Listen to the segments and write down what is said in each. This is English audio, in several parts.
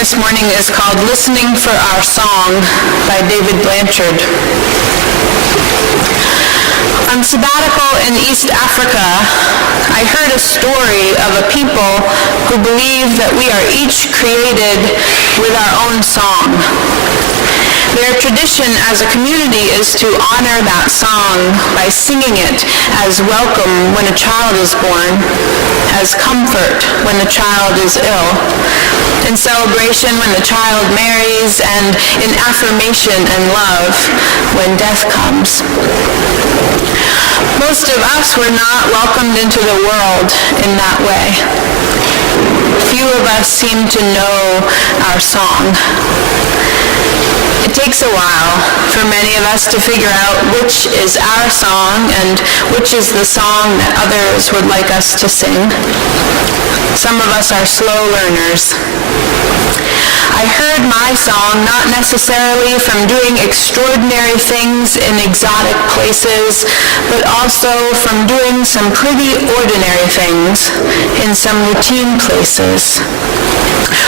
this morning is called Listening for Our Song by David Blanchard. On sabbatical in East Africa, I heard a story of a people who believe that we are each created with our own song. Their tradition as a community is to honor that song by singing it as welcome when a child is born, as comfort when the child is ill, in celebration when the child marries, and in affirmation and love when death comes. Most of us were not welcomed into the world in that way. Few of us seem to know our song. It takes a while for many of us to figure out which is our song and which is the song that others would like us to sing. Some of us are slow learners. I heard my song not necessarily from doing extraordinary things in exotic places, but also from doing some pretty ordinary things in some routine places.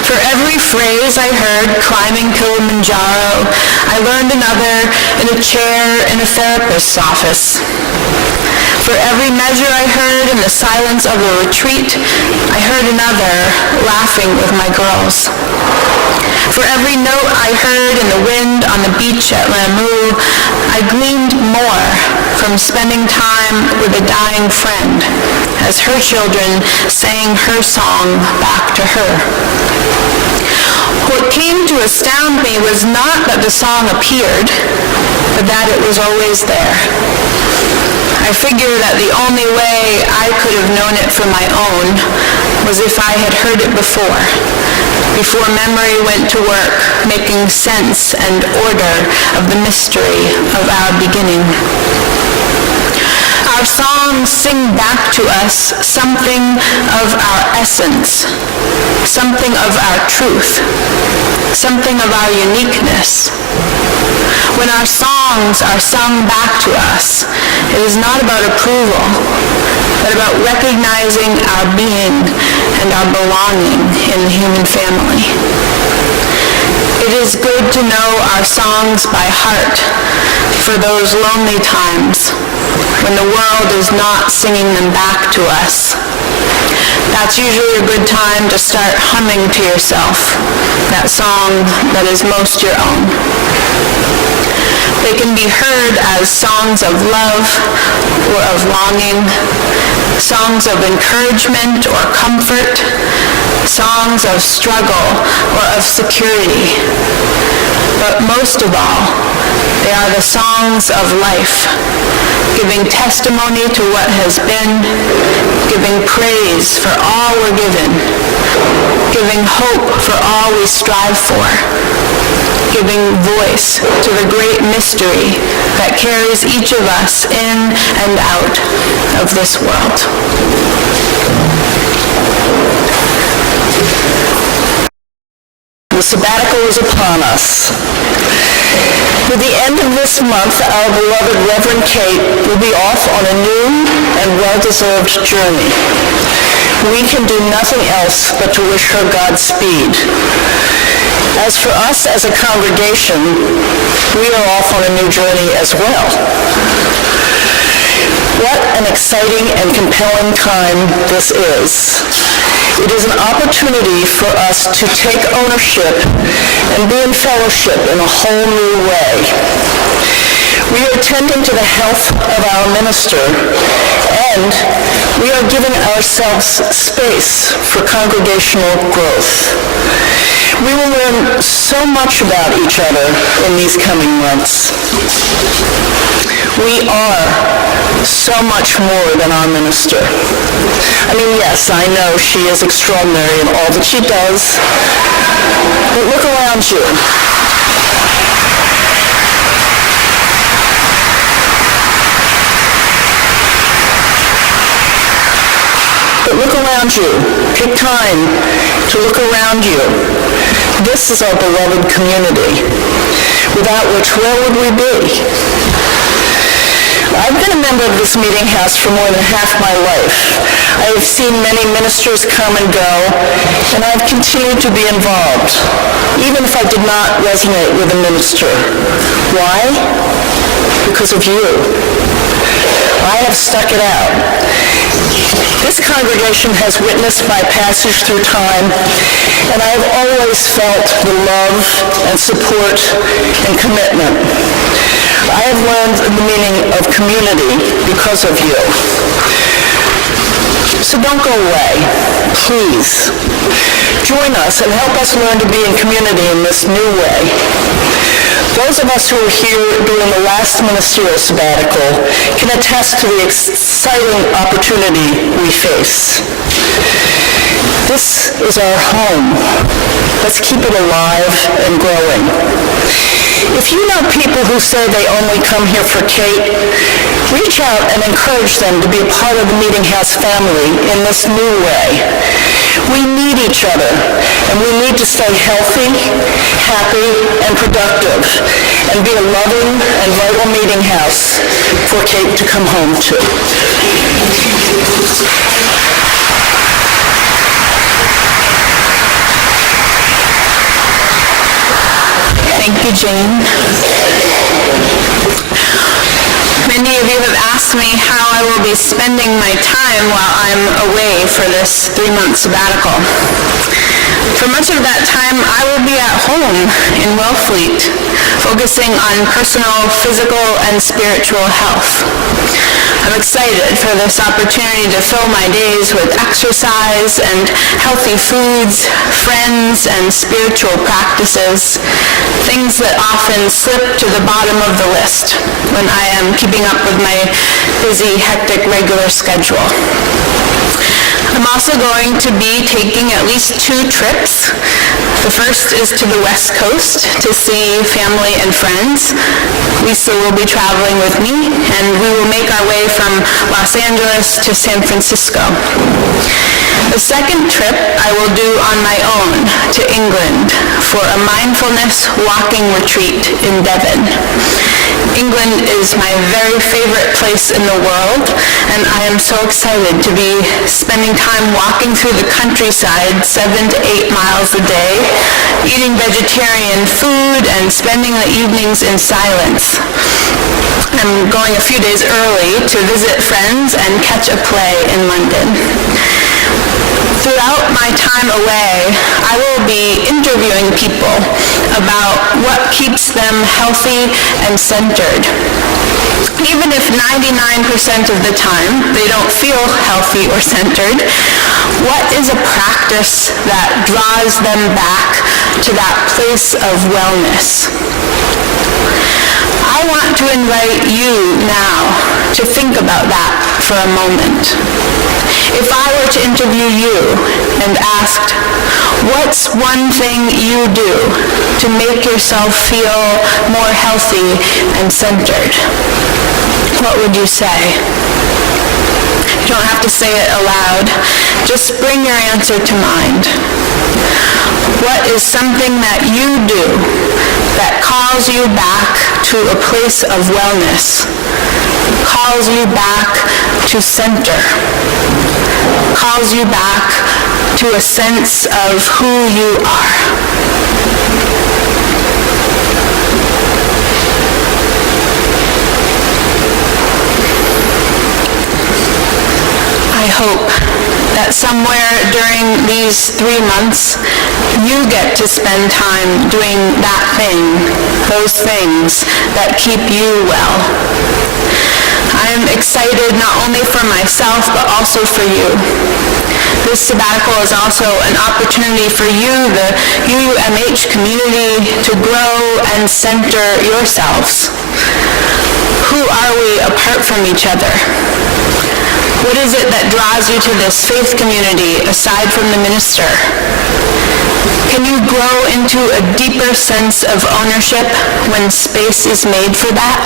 For every phrase I heard climbing Kilimanjaro, I learned another in a chair in a therapist's office. For every measure I heard in the silence of a retreat, I heard another laughing with my girls. For every note I heard in the wind on the beach at Lamu, I gleaned more from spending time with a dying friend as her children sang her song back to her. What came to astound me was not that the song appeared, but that it was always there. I figure that the only way I could have known it for my own was if I had heard it before memory went to work making sense and order of the mystery of our beginning. Our songs sing back to us something of our essence, something of our truth, something of our uniqueness. When our songs are sung back to us, it is not about approval, but about recognizing our being and our belonging in the human family. It is good to know our songs by heart for those lonely times when the world is not singing them back to us. That's usually a good time to start humming to yourself that song that is most your own. They can be heard as songs of love or of longing, songs of encouragement or comfort, songs of struggle or of security. But most of all, they are the songs of life, giving testimony to what has been, giving praise for all we're given, giving hope for all we strive for, giving voice to the great mystery that carries each of us in and out of this world. The sabbatical is upon us. With the end of this month, our beloved Reverend Kate will be off on a new and well-deserved journey. We can do nothing else but to wish her Godspeed. As for us as a congregation, we are off on a new journey as well. What an exciting and compelling time this is. It is an opportunity for us to take ownership and be in fellowship in a whole new way. We are tending to the health of our minister, and we are giving ourselves space for congregational growth. We will learn so much about each other in these coming months. We are so much more than our minister. I mean, yes, I know she is extraordinary in all that she does, but look around you. But look around you. Take time to look around you. This is our beloved community, without which where would we be? I've been a member of this meeting house for more than half my life. I have seen many ministers come and go, and I've continued to be involved, even if I did not resonate with a minister. Why? Because of you. I have stuck it out. This congregation has witnessed my passage through time, and I have always felt the love and support and commitment. I have learned the meaning of community because of you. So don't go away, please. Join us and help us learn to be in community in this new way. Those of us who were here during the last ministerial sabbatical can attest to the exciting opportunity we face. This is our home. Let's keep it alive and growing. If you know people who say they only come here for Kate, reach out and encourage them to be a part of the Meeting House family in this new way. We need each other, and we need to stay healthy, happy, and productive, and be a loving and vital meeting house for Kate to come home to. Thank you, Jane. Many of you have asked me how I will be spending my time while I'm away for this 3-month sabbatical. For much of that time, I will be at home in Wellfleet, focusing on personal, physical, and spiritual health. I'm excited for this opportunity to fill my days with exercise and healthy foods, friends, and spiritual practices, things that often slip to the bottom of the list when I am keeping up with my busy, hectic, regular schedule. I'm also going to be taking at least 2 trips. The first is to the West Coast to see family and friends. Lisa will be traveling with me, and we will make our way from Los Angeles to San Francisco. The second trip I will do on my own to England for a mindfulness walking retreat in Devon. England is my very favorite place in the world, and I am so excited to be spending time walking through the countryside 7 to 8 miles a day, eating vegetarian food, and spending the evenings in silence. I'm going a few days early to visit friends and catch a play in London. Throughout my time away, I will be interviewing people about what keeps them healthy and centered. Even if 99% of the time they don't feel healthy or centered, what is a practice that draws them back to that place of wellness? I want to invite you now to think about that for a moment. If I were to interview you and asked, what's one thing you do to make yourself feel more healthy and centered? What would you say? You don't have to say it aloud. Just bring your answer to mind. What is something that you do that calls you back to a place of wellness, calls you back to center, calls you back to a sense of who you are? I hope that somewhere during these 3 months, you get to spend time doing that thing, those things that keep you well. I'm excited not only for myself, but also for you. This sabbatical is also an opportunity for you, the UUMH community, to grow and center yourselves. Who are we apart from each other? What is it that draws you to this faith community aside from the minister? Can you grow into a deeper sense of ownership when space is made for that?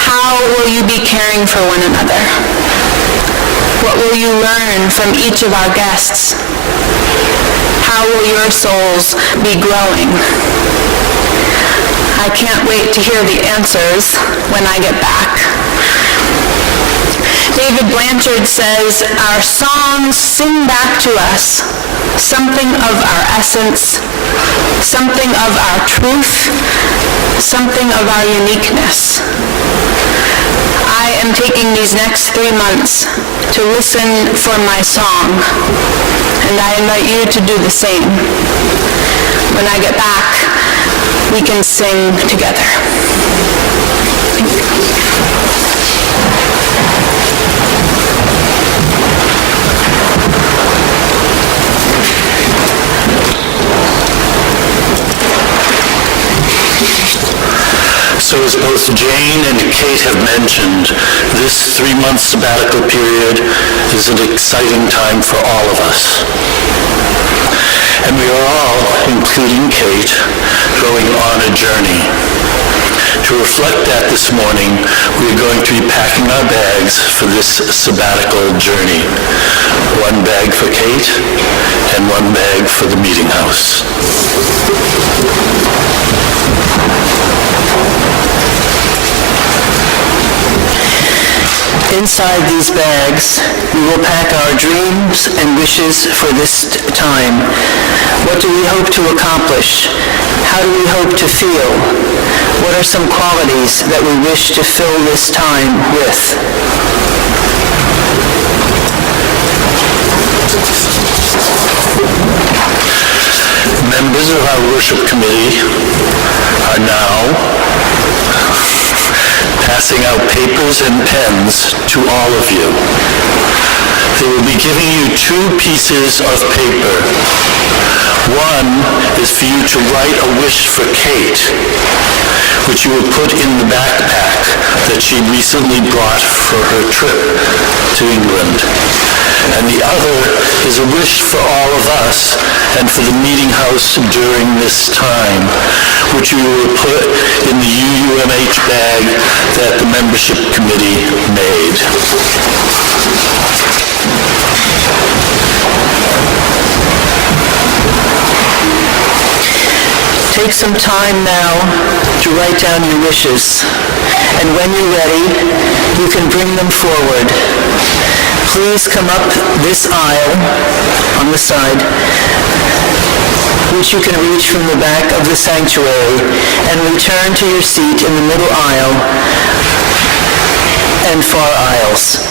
How will you be caring for one another? What will you learn from each of our guests? How will your souls be growing? I can't wait to hear the answers when I get back. David Blanchard says, our songs sing back to us something of our essence, something of our truth, something of our uniqueness. I am taking these next 3 months to listen for my song, and I invite you to do the same. When I get back, we can sing together. Thank you. So as both Jane and Kate have mentioned, this 3-month sabbatical period is an exciting time for all of us. And we are all, including Kate, going on a journey. To reflect that this morning, we are going to be packing our bags for this sabbatical journey. 1 bag for Kate and 1 bag for the meeting house. Inside these bags, we will pack our dreams and wishes for this time. What do we hope to accomplish? How do we hope to feel? What are some qualities that we wish to fill this time with? Members of our worship committee are now passing out papers and pens to all of you. They will be giving you 2 pieces of paper. One is for you to write a wish for Kate, which you will put in the backpack that she recently brought for her trip to England. And the other is a wish for all of us and for the meeting house during this time, which we will put in the UUMH bag that the membership committee made. Take some time now to write down your wishes, and when you're ready, you can bring them forward. Please come up this aisle on the side, which you can reach from the back of the sanctuary, and return to your seat in the middle aisle and far aisles.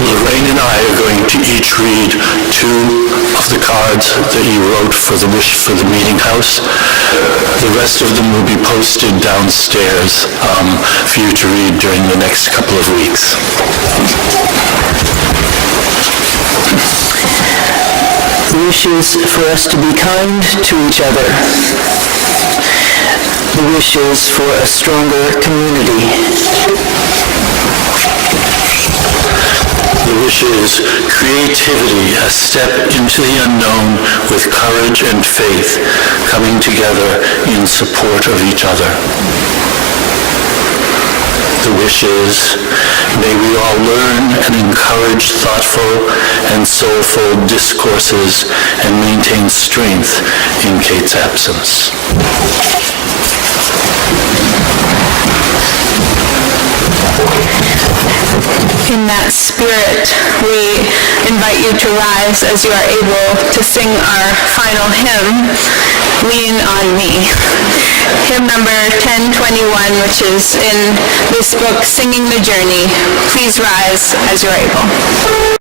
Lorraine and I are going to each read 2 of the cards that you wrote for the wish for the meeting house. The rest of them will be posted downstairs for you to read during the next couple of weeks. The wish is for us to be kind to each other. The wish is for a stronger community. The wish is creativity, a step into the unknown with courage and faith, coming together in support of each other. The wish is, may we all learn and encourage thoughtful and soulful discourses and maintain strength in Kate's absence. In that spirit, we invite you to rise as you are able to sing our final hymn, Lean on Me. Hymn number 1021, which is in this book, Singing the Journey. Please rise as you're able.